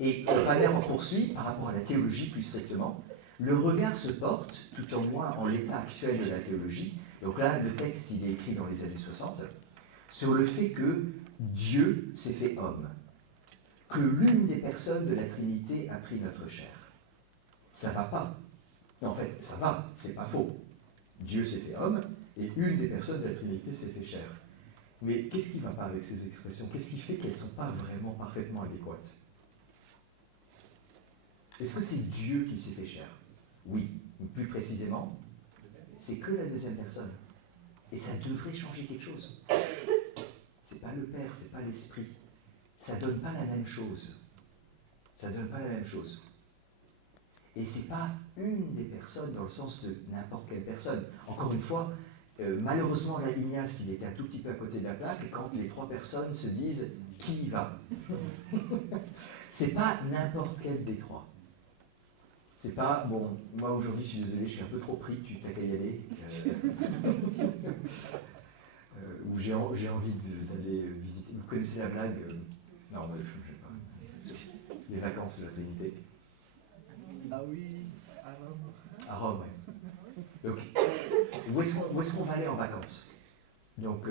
Et Rahner en poursuit par rapport à la théologie plus strictement. Le regard se porte, tout en moins en l'état actuel de la théologie, donc là le texte il est écrit dans les années 60, sur le fait que Dieu s'est fait homme, que l'une des personnes de la Trinité a pris notre chair. Ça va pas. Non, en fait, ça va, c'est pas faux. Dieu s'est fait homme et une des personnes de la Trinité s'est fait chair. Mais qu'est-ce qui ne va pas avec ces expressions? Qu'est-ce qui fait qu'elles ne sont pas vraiment parfaitement adéquates? Est-ce que c'est Dieu qui s'est fait chair? Oui, mais plus précisément, c'est que la deuxième personne. Et ça devrait changer quelque chose. C'est pas le Père, c'est pas l'Esprit. Ça donne pas la même chose. Ça donne pas la même chose. Et c'est pas une des personnes dans le sens de n'importe quelle personne. Encore une fois, malheureusement, là, Ignace, il était un tout petit peu à côté de la plaque quand les trois personnes se disent qui y va. C'est pas n'importe quel des trois. C'est pas, bon, moi aujourd'hui, je suis désolé, je suis un peu trop pris, tu t'as qu'à y aller. Ou j'ai envie d'aller visiter. Vous connaissez la blague non, moi, je ne sais pas. Les vacances de la Trinité. Ah oui, à Rome. À Rome, oui. Donc, où est-ce qu'on va aller en vacances? Donc,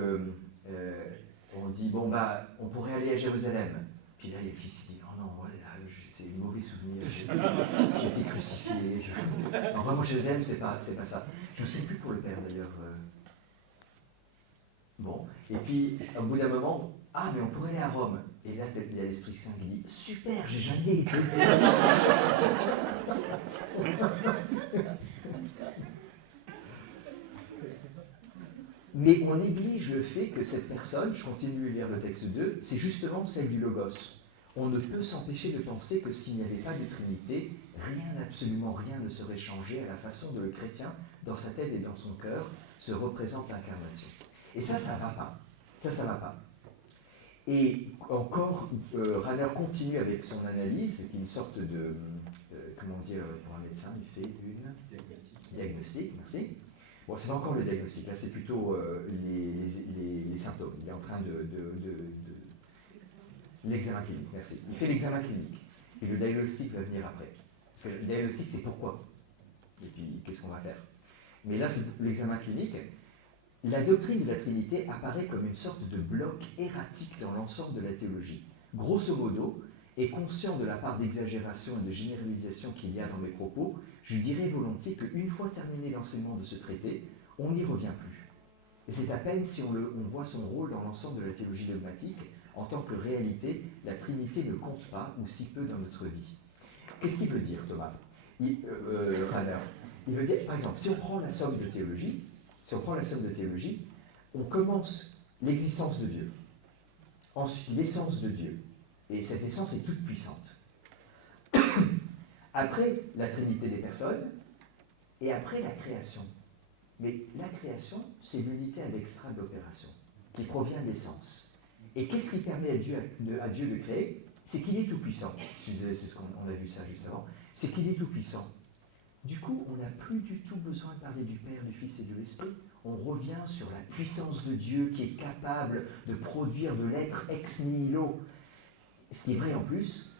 on dit, bon, bah, on pourrait aller à Jérusalem. Puis là, il y a le fils qui dit, oh non, voilà, c'est un mauvais souvenir. J'ai été crucifié. Non, vraiment, Jérusalem, c'est pas ça. Je ne sais plus pour le père, d'ailleurs. Bon, et puis, au bout d'un moment, ah, mais on pourrait aller à Rome. Et là, il y a l'Esprit Saint qui dit, super, j'ai jamais été. Mais on néglige le fait que cette personne, je continue à lire le texte 2, c'est justement celle du Logos. On ne peut s'empêcher de penser que s'il n'y avait pas de Trinité, rien, absolument rien ne serait changé à la façon dont le chrétien, dans sa tête et dans son cœur, se représente l'incarnation. Et ça ne va pas. Ça ne va pas. Et encore, Rahner continue avec son analyse, qui est une sorte de, comment dire, pour un médecin, il fait une diagnostic, merci. Bon, c'est pas encore le diagnostic, là c'est plutôt les symptômes. Il est en train de l'examen clinique, merci. Il fait l'examen clinique. Et le diagnostic va venir après. Parce que le diagnostic, c'est pourquoi. Et puis, qu'est-ce qu'on va faire? Mais là, c'est l'examen clinique. La doctrine de la Trinité apparaît comme une sorte de bloc erratique dans l'ensemble de la théologie. Grosso modo, et conscient de la part d'exagération et de généralisation qu'il y a dans mes propos, je dirais volontiers qu'une fois terminé l'enseignement de ce traité, on n'y revient plus. Et c'est à peine si on voit son rôle dans l'ensemble de la théologie dogmatique, en tant que réalité, la Trinité ne compte pas, ou si peu dans notre vie. Qu'est-ce qu'il veut dire, Thomas Rahner? Il veut dire, par exemple, si on prend la somme de théologie, on commence l'existence de Dieu, ensuite l'essence de Dieu, et cette essence est toute puissante. Après, la Trinité des personnes, et après la création. Mais la création, c'est l'unité à l'extra de l'opération, qui provient de l'essence. Et qu'est-ce qui permet à Dieu de créer? C'est qu'il est tout-puissant. Je disais, c'est ce qu'on a vu ça juste avant. C'est qu'il est tout-puissant. Du coup, on n'a plus du tout besoin de parler du Père, du Fils et de l'Esprit. On revient sur la puissance de Dieu qui est capable de produire de l'être ex nihilo. Ce qui est vrai en plus,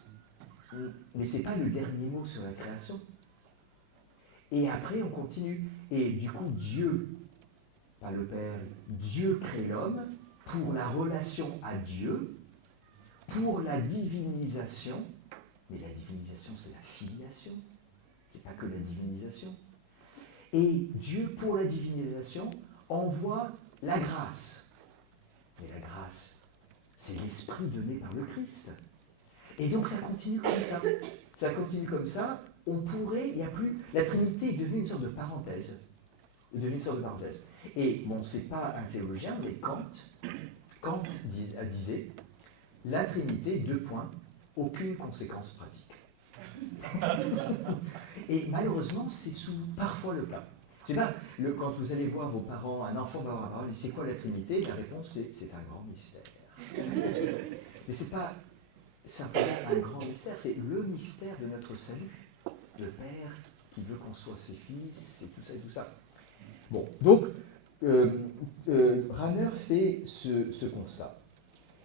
mais ce n'est pas le dernier mot sur la création. Et après, on continue. Et du coup, Dieu, pas le Père, Dieu crée l'homme pour la relation à Dieu, pour la divinisation. Mais la divinisation, c'est la filiation. Ce n'est pas que la divinisation. Et Dieu, pour la divinisation, envoie la grâce. Mais la grâce, c'est l'esprit donné par le Christ. Et donc ça continue comme ça. Ça continue comme ça. On pourrait, il n'y a plus... La Trinité est devenue une sorte de parenthèse. Et bon, c'est pas un théologien, mais Kant disait, la Trinité, aucune conséquence pratique. Et malheureusement, c'est parfois le cas. Je sais pas, quand vous allez voir vos parents, un enfant va avoir la parole, c'est quoi la Trinité? La réponse c'est un grand mystère. Mais c'est pas simplement un grand mystère, c'est le mystère de notre salut. Le Père qui veut qu'on soit ses fils, et tout ça et tout ça. Bon, donc, Rahner fait ce constat.